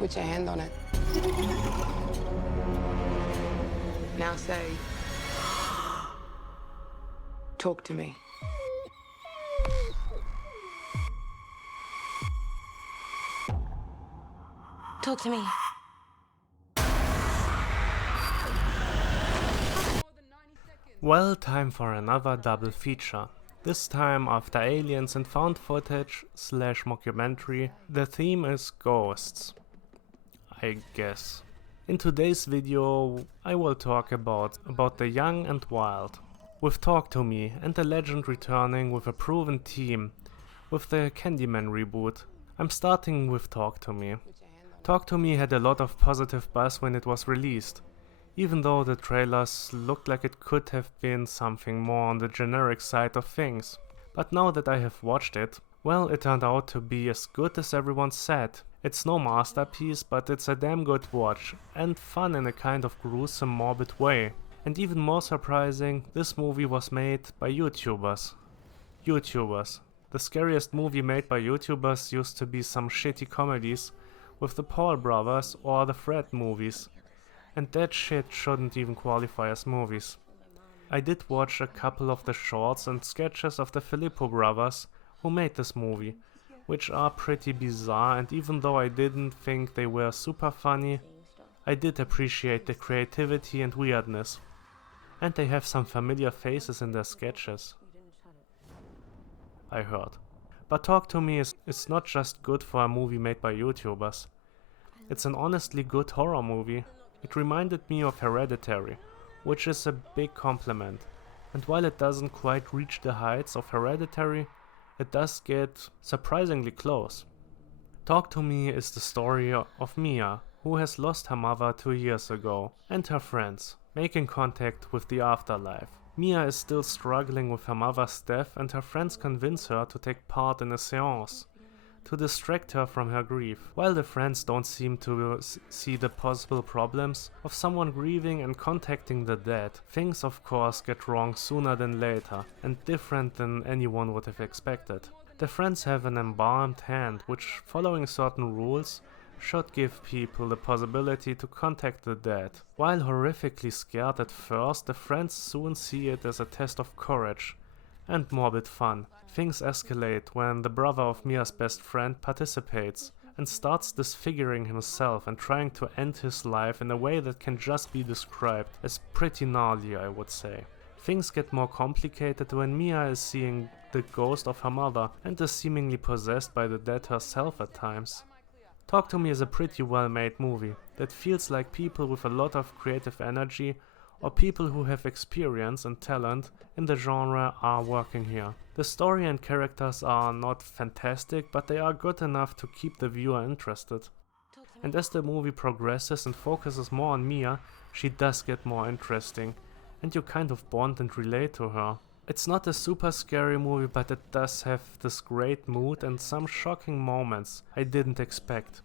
Put your hand on it. Now say, talk to me. Talk to me. Well, time for another double feature. This time after aliens and found footage / mockumentary, the theme is ghosts, I guess. In today's video I will talk about the young and wild, with Talk to Me and the legend returning with a proven team, with the Candyman reboot. I'm starting with Talk to Me. Talk to Me had a lot of positive buzz when it was released, even though the trailers looked like it could have been something more on the generic side of things. But now that I have watched it, well, it turned out to be as good as everyone said. It's no masterpiece, but it's a damn good watch, and fun in a kind of gruesome, morbid way. And even more surprising, this movie was made by YouTubers. The scariest movie made by YouTubers used to be some shitty comedies with the Paul brothers or the Fred movies. And that shit shouldn't even qualify as movies. I did watch a couple of the shorts and sketches of the Filippo brothers who made this movie, which are pretty bizarre, and even though I didn't think they were super funny, I did appreciate the creativity and weirdness. And they have some familiar faces in their sketches, I heard. But Talk to Me is not just good for a movie made by YouTubers. It's an honestly good horror movie. It reminded me of Hereditary, which is a big compliment. And while it doesn't quite reach the heights of Hereditary, it does get surprisingly close. Talk to Me is the story of Mia, who has lost her mother 2 years ago, and her friends, making contact with the afterlife. Mia is still struggling with her mother's death, and her friends convince her to take part in a seance to distract her from her grief. While the friends don't seem to see the possible problems of someone grieving and contacting the dead, things of course get wrong sooner than later, and different than anyone would have expected. The friends have an embalmed hand, which, following certain rules, should give people the possibility to contact the dead. While horrifically scared at first, the friends soon see it as a test of courage and morbid fun. Things escalate when the brother of Mia's best friend participates and starts disfiguring himself and trying to end his life in a way that can just be described as pretty gnarly, I would say. Things get more complicated when Mia is seeing the ghost of her mother and is seemingly possessed by the dead herself at times. Talk to Me is a pretty well made movie that feels like people with a lot of creative energy or people who have experience and talent in the genre are working here. The story and characters are not fantastic, but they are good enough to keep the viewer interested. And as the movie progresses and focuses more on Mia, she does get more interesting, and you kind of bond and relate to her. It's not a super scary movie, but it does have this great mood and some shocking moments I didn't expect.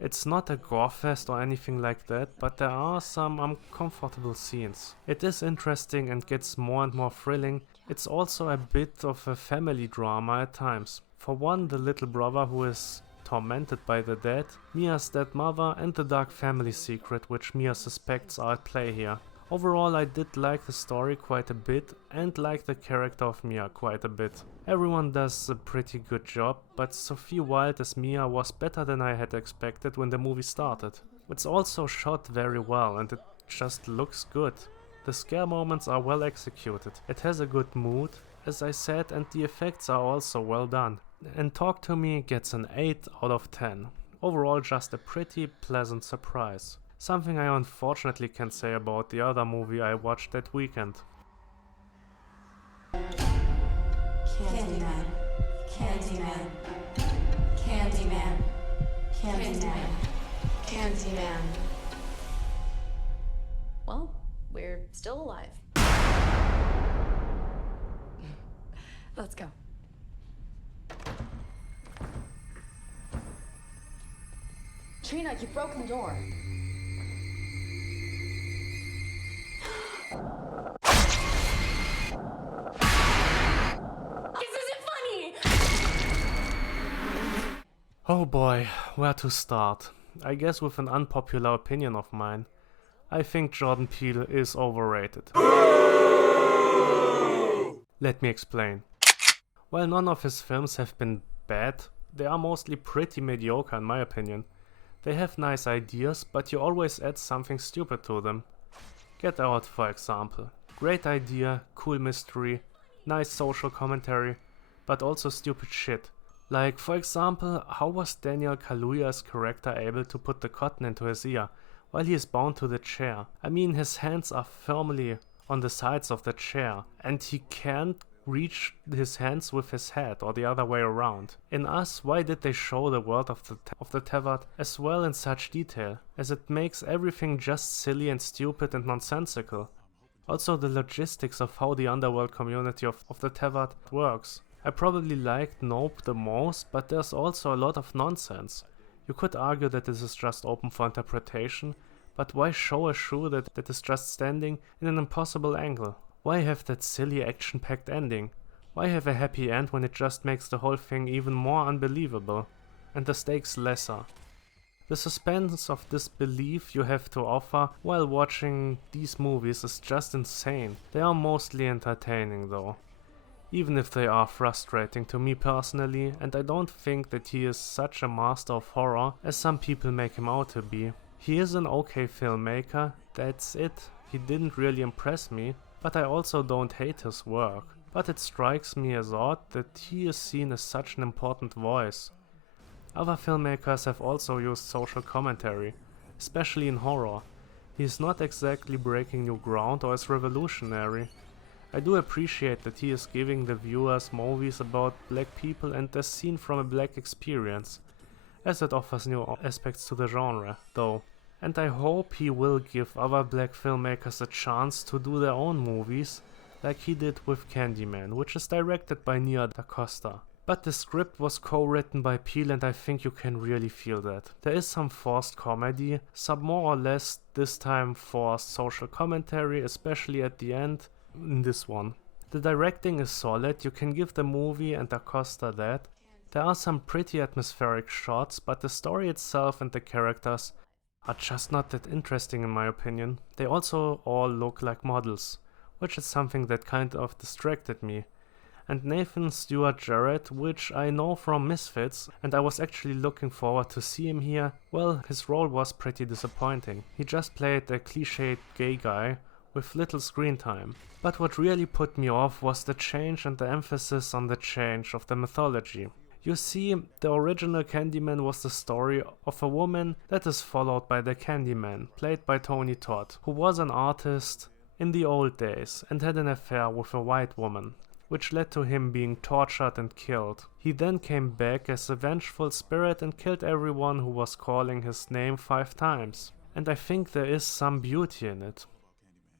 It's not a gore fest or anything like that, but there are some uncomfortable scenes. It is interesting and gets more and more thrilling. It's also a bit of a family drama at times. For one, the little brother who is tormented by the dead, Mia's dead mother, and the dark family secret which Mia suspects are at play here. Overall, I did like the story quite a bit and like the character of Mia quite a bit. Everyone does a pretty good job, but Sophie Wilde as Mia was better than I had expected when the movie started. It's also shot very well and it just looks good. The scare moments are well executed. It has a good mood, as I said, and the effects are also well done. And Talk to Me gets an 8 out of 10. Overall, just a pretty pleasant surprise. Something I unfortunately can't say about the other movie I watched that weekend. Candyman. Candyman. Candyman. Candyman. Candyman. Well, we're still alive. Let's go. Trina, you broke the door. Oh boy, where to start? I guess with an unpopular opinion of mine. I think Jordan Peele is overrated. Let me explain. While none of his films have been bad, they are mostly pretty mediocre in my opinion. They have nice ideas, but you always add something stupid to them. Get Out, for example. Great idea, cool mystery, nice social commentary, but also stupid shit. Like, for example, how was Daniel Kaluuya's character able to put the cotton into his ear while he is bound to the chair? I mean, his hands are firmly on the sides of the chair and he can't reach his hands with his head or the other way around. In Us, why did they show the world of the tethered as well in such detail, as it makes everything just silly and stupid and nonsensical. Also the logistics of how the underworld community of the tethered works. I probably liked Nope the most, but there's also a lot of nonsense. You could argue that this is just open for interpretation, but why show a shoe that is just standing in an impossible angle? Why have that silly action-packed ending? Why have a happy end when it just makes the whole thing even more unbelievable? And the stakes lesser. The suspense of disbelief you have to offer while watching these movies is just insane. They are mostly entertaining though. Even if they are frustrating to me personally, and I don't think that he is such a master of horror as some people make him out to be. He is an okay filmmaker, that's it. He didn't really impress me, but I also don't hate his work. But it strikes me as odd that he is seen as such an important voice. Other filmmakers have also used social commentary, especially in horror. He is not exactly breaking new ground or is revolutionary. I do appreciate that he is giving the viewers movies about black people and as seen from a black experience, as it offers new aspects to the genre, though. And I hope he will give other black filmmakers a chance to do their own movies, like he did with Candyman, which is directed by Nia Da Costa. But the script was co-written by Peele and I think you can really feel that. There is some forced comedy, some more or less this time forced social commentary, especially at the end in this one. The directing is solid, you can give the movie and Da Costa that. There are some pretty atmospheric shots, but the story itself and the characters are just not that interesting in my opinion. They also all look like models, which is something that kind of distracted me. And Nathan Stewart Jarrett, which I know from Misfits, and I was actually looking forward to see him here, well, his role was pretty disappointing. He just played a cliched gay guy with little screen time. But what really put me off was the change and the emphasis on the change of the mythology. You see, the original Candyman was the story of a woman that is followed by the Candyman, played by Tony Todd, who was an artist in the old days and had an affair with a white woman, which led to him being tortured and killed. He then came back as a vengeful spirit and killed everyone who was calling his name 5 times. And I think there is some beauty in it.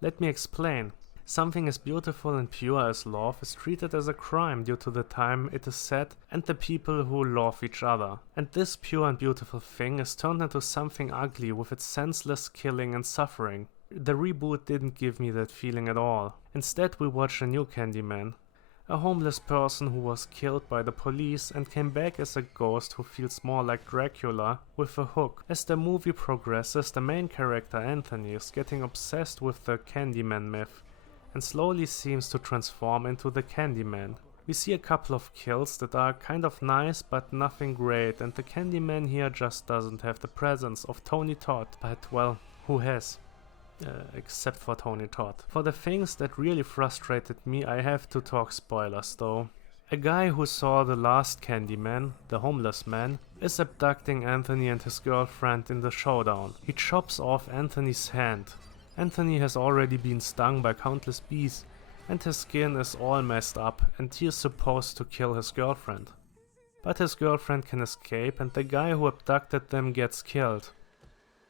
Let me explain. Something as beautiful and pure as love is treated as a crime due to the time it is set and the people who love each other. And this pure and beautiful thing is turned into something ugly with its senseless killing and suffering. The reboot didn't give me that feeling at all. Instead we watch a new Candyman. A homeless person who was killed by the police and came back as a ghost who feels more like Dracula with a hook. As the movie progresses, the main character Anthony is getting obsessed with the Candyman myth and slowly seems to transform into the Candyman. We see a couple of kills that are kind of nice but nothing great, and the Candyman here just doesn't have the presence of Tony Todd, but well, who has? Except for Tony Todd. For the things that really frustrated me, I have to talk spoilers though. A guy who saw the last Candyman, the homeless man, is abducting Anthony and his girlfriend in the showdown. He chops off Anthony's hand. Anthony has already been stung by countless bees and his skin is all messed up and he is supposed to kill his girlfriend. But his girlfriend can escape and the guy who abducted them gets killed.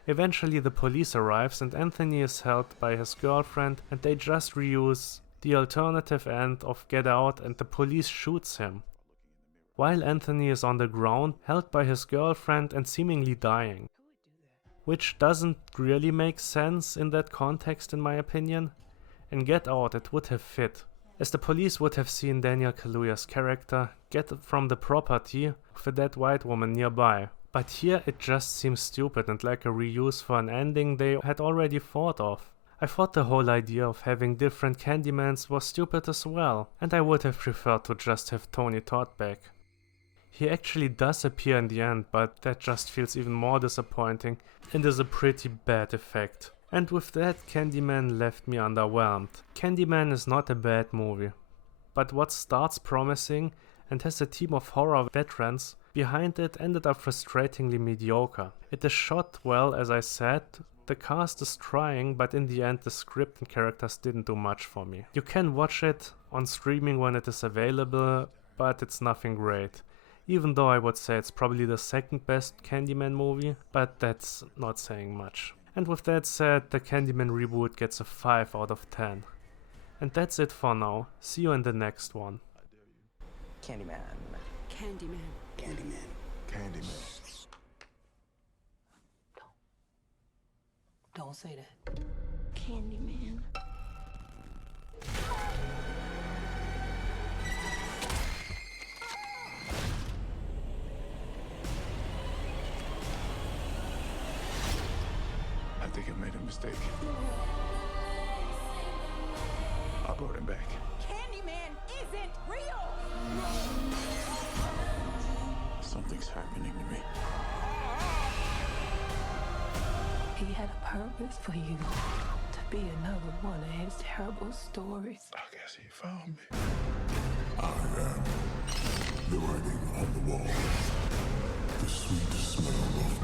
Eventually the police arrives and Anthony is held by his girlfriend and they just reuse the alternative end of Get Out and the police shoots him. While Anthony is on the ground, held by his girlfriend and seemingly dying. Which doesn't really make sense in that context in my opinion. In Get Out it would have fit, as the police would have seen Daniel Kaluuya's character get from the property with a dead white woman nearby. But here it just seems stupid and like a reuse for an ending they had already thought of. I thought the whole idea of having different Candymans was stupid as well, and I would have preferred to just have Tony Todd back. He actually does appear in the end, but that just feels even more disappointing and is a pretty bad effect. And with that, Candyman left me underwhelmed. Candyman is not a bad movie, but what starts promising and has a team of horror veterans behind it ended up frustratingly mediocre. It is shot well, as I said, the cast is trying, but in the end the script and characters didn't do much for me. You can watch it on streaming when it is available, but it's nothing great. Even though I would say it's probably the second best Candyman movie, but that's not saying much. And with that said, the Candyman reboot gets a 5 out of 10. And that's it for now. See you in the next one. Candyman. Candyman. Candyman. Candyman. Don't say that. Candyman. I think I made a mistake. I brought him back. Candyman isn't real! Something's happening to me. He had a purpose for you. To be another one of his terrible stories. I guess he found me. I am the writing on the wall. The sweet smell of